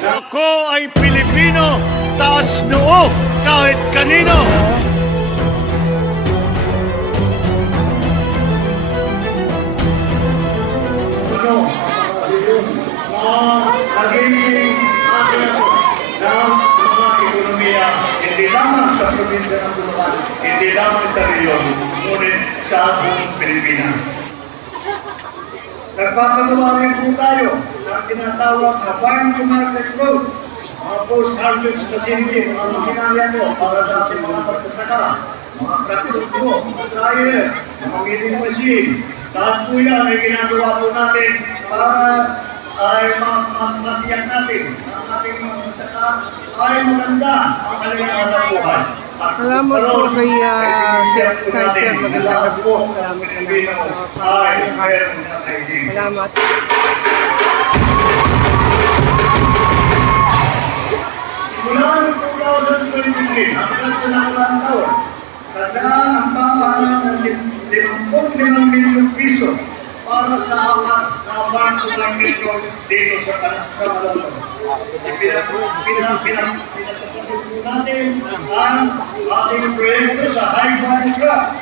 Ako ay Pilipino, taas noo kahit kanino. Magiging akin ako ng mga ekonomiya, hindi lamang sa probinsya ng Bulacan, hindi lamang sa Riyon, ngunit sa buong Pilipinas. Nagpapagawa rin po tayo ng tinatawag na farm to market road, mga post-harvest facility, mga makinalya nyo para sa ating mga pagsasaka, mga tractor po, mga dryer, mga milling machine. Lahat po yan ay ginagawa po natin para ay matiyak natin ang ating mga pagsasaka ay maganda ang kanilang hanap buhay. Salamat po kay Kaiser. Magandang gabi po. Salamat. Simula ng 2023 hanggang sa nakaraang taon, tandaan ang pamahalaan ng 55 milyong piso para sa apat na farm to market road dito sa Malalong. Pinatapos natin ang ating proyekto sa high value crop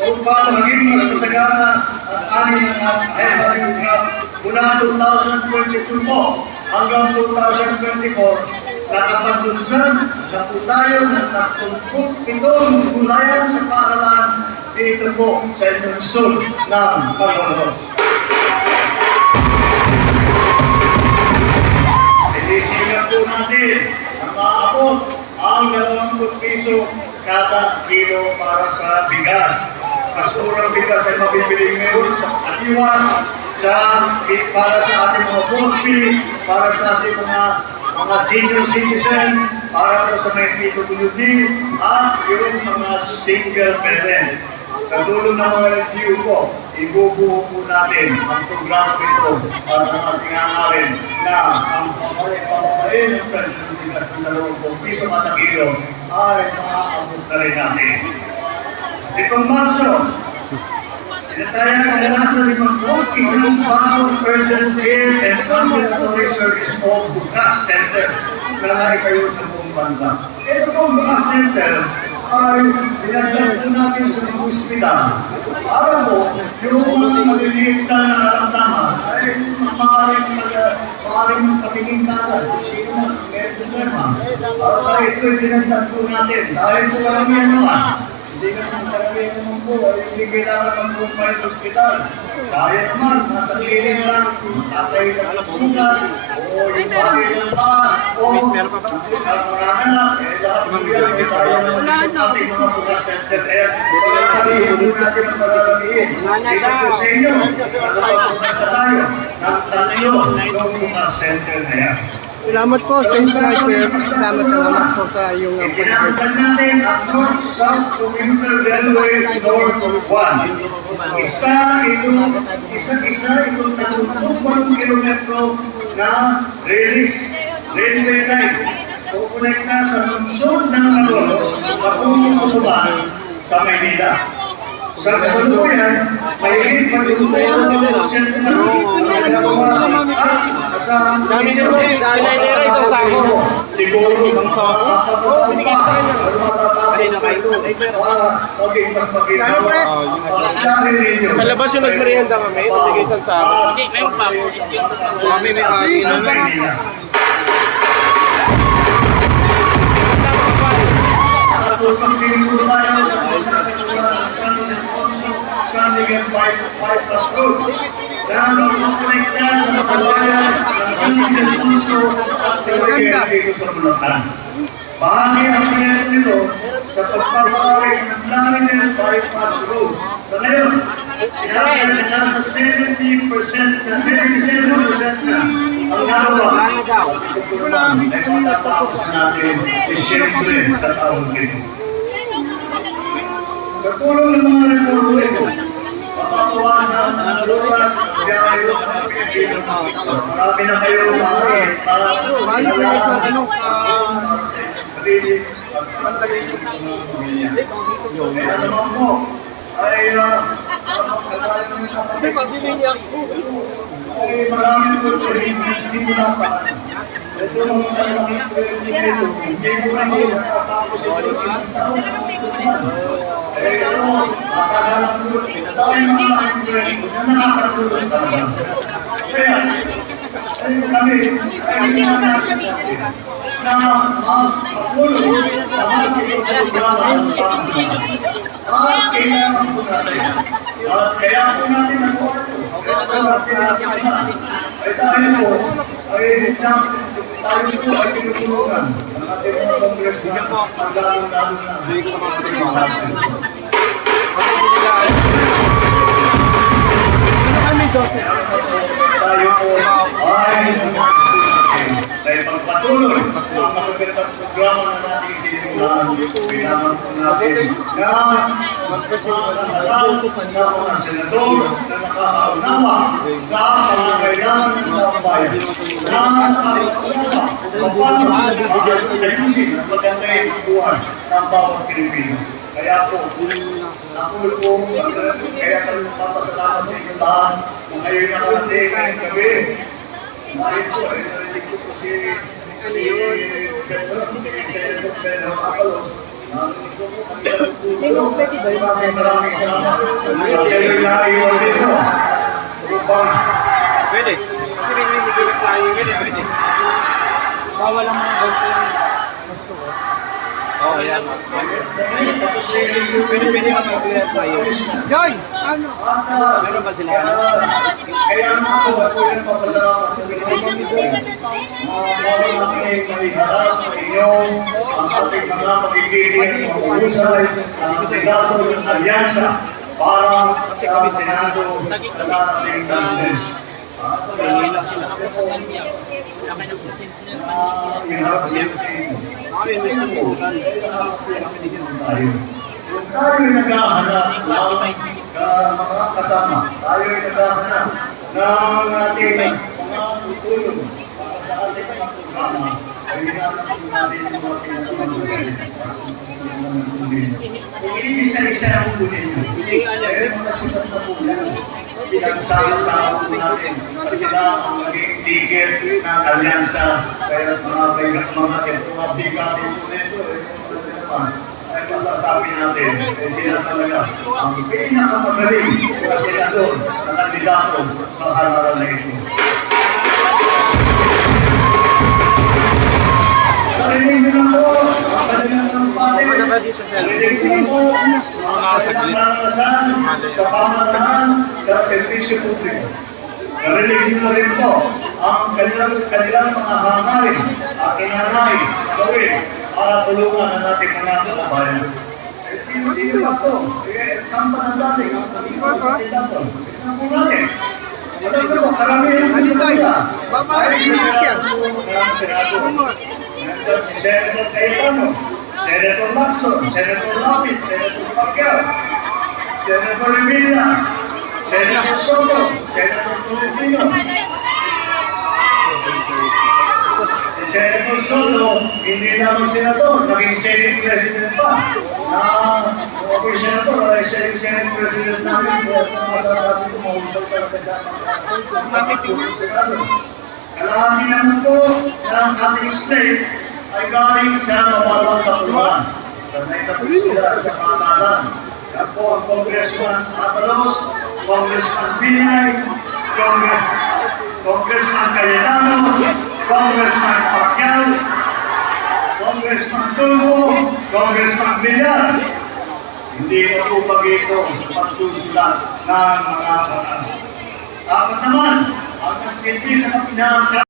upang maging mas masagana ang ating high value crop mula 2022 po hanggang 2024. Nakapagdunsan na po tayo ng 37 gulayan sa paaralan dito po sa Lungsod ng Malolos. Sinisigan po natin na maabot ang 20 piso kada kilo para sa bigas. Mas urang bigas ay mabibili ngayon sa kaliwan, para sa ating mga volpi, para sa ating mga senior citizen, para po sa may PWD, at yung mga single parent. Sa dulo ng mga LGU po, ibubuo po natin ang programa ito para ang ating hangarin na ang pamamayin ng presyo ng bigas ng 20 piso kada kilo ay maaabot na rin natin. Itong Marso, pinatayan ang nasa 51 bagong urgent care and ambulatory service o BUCAS Center na naikayo sa buong bansa. Ito pong BUCAS Center ay pinagdag po natin sa mga ospital. Para po, yung mga maliliit na nararamdaman ay maaaring magpatingin kagad. Sino na may problema? Para ito'y pinagdag po natin. Dahil po karamihan naman, hindi naman karamihan naman po ay hindi kailangan ng bumpay sa ospital. Kaya naman, nasa kiling lang, tatay ng sugat, o yung bagay ng paa, o isang maranganak, lahat ng yan, may tayo naman yung ating mga BUCAS Center. Kaya, hindi natin ang mararamihin. Dito po sa inyo, nagpapasa tayo, nagtatayo ng BUCAS Center na yan. Salamat po, State Sniper. Salamat po sa iyong Ipinagdan natin ang North-South Commuter Railway North 1. Isa itong 30 kilometro na railway line. Kukonekta sa lungsod ng Malolos, papuntang Tutuban sa Maynila. Sa kasalukuyan, mahigit pag-isutuan sa sentro na Dami nyo po, dahil na isang sako. siguro ng Kalabas yung nagmerienda kami, nagiging isang sako. Hindi, may upak. Kami may akin na. Bahagi ang pinito nito sa pagpapakawin ng Laminate Bypass Road. Sa ngayon, inamin na nasa 70% na 77% na ang nagawa. Ay matatapos natin siyempre sa taong ito. Sa tulong ng mga reformo ito, mapapawasan ang luras at biyahe ng mga Pilipino. Marami na kayo para sarili at pantagin ng mga pamilya. Kaya naman po, ay Ay, marami po rin simula pa. Ito mga kalaking proyekto, hindi ko na yun nakatapos ito isang taon. Eh, ito, makakalang po, dahil mga kalaking proyekto na nakakatulong talaga. Kaya, ayun kami, ayun na magpapulong sa mga programa ng pamamagitan. At kailangan po natin. At kaya po natin ako. Ay dahil po, ay tayo po ay tinutulungan ang ating mga kongresman ang lalo-lalo na tayo po ay dahil pagpatuloy ang magagandang programa na natin sinimulan, kailangan po natin na magpapalala na mga senador na nakakaunawa sa pangangailangan ng mga bayan na nakakaunawa paano ayusin ang magandang buhay ng bawat Pilipino. Kaya po, ako po, kaya kami papasalamat sa inyong lahat na ngayon nakarating ngayong gabi. Ngayon po, ay narinig ko po si Senator Pedro Apalos. Maraming salamat. At kayo'y naiwan dito. Pwede. Kasi rin yung magiging tayo. Pwede. Bawal ang mga ganito yung magsuot. Oo, yan. Pwede ka mag-grab tayo. Joy! Ano? Meron ba sila? Kaya naman ako yung papasalamat sa harap sa inyo ang ating mga magiging mahusay ang kandidato ng alyansa para sa Senado sa darating na Lunes. Iharap siya sa inyo. Tayo naghahanap ng mga kasama. Tayo naghahanap ng ating mga tutulong para sa ating mga programa. Ay hinahanap po natin yung mga pinagpapagulay. Kung iisa-isa ang kunin nyo, ay mga sikat na po yan. Pinagsama-sama po natin kasi na ang maging tigil ng alyansa. Kaya mga kaigat mga bigatin po nito. Ay masasabi natin, sila talaga ang pinakamagaling na senador na kandidato sa halalan na ito. Narinig nyo na po, ang kanilang pati. Narinig nyo na po, ang kanilang nalasan sa pamataan sa servisyo publiko. Narinig nyo na rin po, ang kanilang mga hangarin at kinanais na gawin para tulungan ang ating mga kababayan. Sino ba ito? Saan pa ng dating? Tingnan po natin. Karamihan po sa kanila. Ay, pinagkakaroon Senado. Nandiyan si Senator Cayetano, Senator Lacson, Senator Lapid, Senator Pacquiao, Senator Revilla, Senator Soto, Senator Tolentino. Si Senator Soto, hindi lamang senador, naging Senate President pa. Ako yung senador, ay siya yung Senate President namin, kaya masasabi ko mahusap ka na kasama. Kalahati naman po ng ating state ay galing sa mababang kapuluhan. Sanay na po sila sa pangatasan. Yan po ang Congressman Apalos, Congressman Binay, Congressman Cayetano, Congressman Pacquiao, Congressman Tulfo, Congressman Villar. Hindi na po pag-ito sa pagsusulat ng mga batas. Dapat naman, ang nagsilbi sa kapinahang